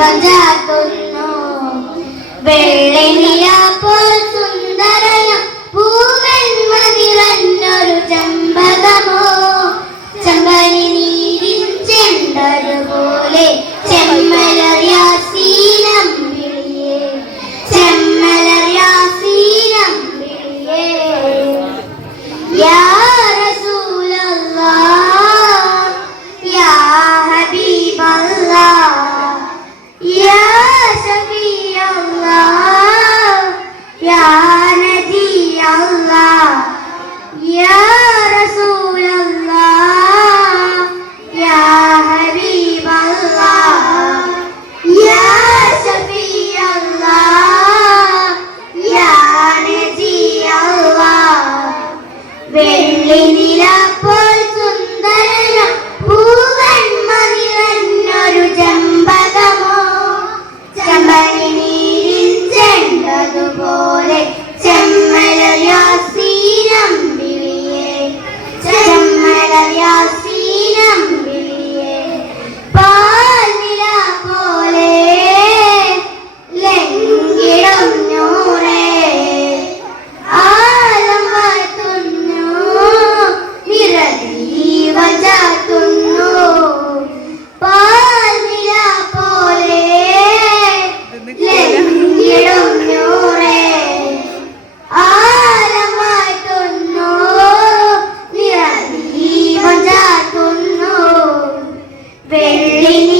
ദീപജാത്തുന്നു വെള്ളിനിലാപ്പോൾ സുന്ദരനം പൂവെന്മ നിറഞ്ഞൊരു ചെമ്പകമോ ചെമ്പനി നീരിൻ ചെണ്ടതുപോലെ ചെമ്മലർ യാസീനം വിളിയേ ചെമ്മലർ യാസീനം വിളിയേ യാ റസൂലല്ലാഹ് യാ ഹബീബല്ലാഹ് യാ ശഫീഅല്ലാഹ് യാ നബിയല്ലാഹ് യാ റസൂലല്ലാഹ് യാ ഹബീബല്ലാഹ് യാ ശഫീഅല്ലാഹ് യാ നബിയല്ലാഹ് വെള്ളിനിലാപ്പോൾ സുന്ദരനം പൂവെന്മ നിറഞ്ഞൊരു ചെമ്പകമോ ചെമ്പനി നീരിൻ ചെണ്ടതുപോലെ ചെമ്മലർ യാസീനം വിളിയേ ചെമ്മലർ യാസീനം വിളിയേ പാൽനില പോലെ ലംഘിടും നൂറേ ആലം വാഴ്ത്തുന്നു നിറദീപജാത്തുന്നു പാൽനില പോലെ ലംഘിടും നൂറേ ആലം വാഴ്ത്തുന്നു നിറദീപജാത്തുന്നു വെള്ളിനി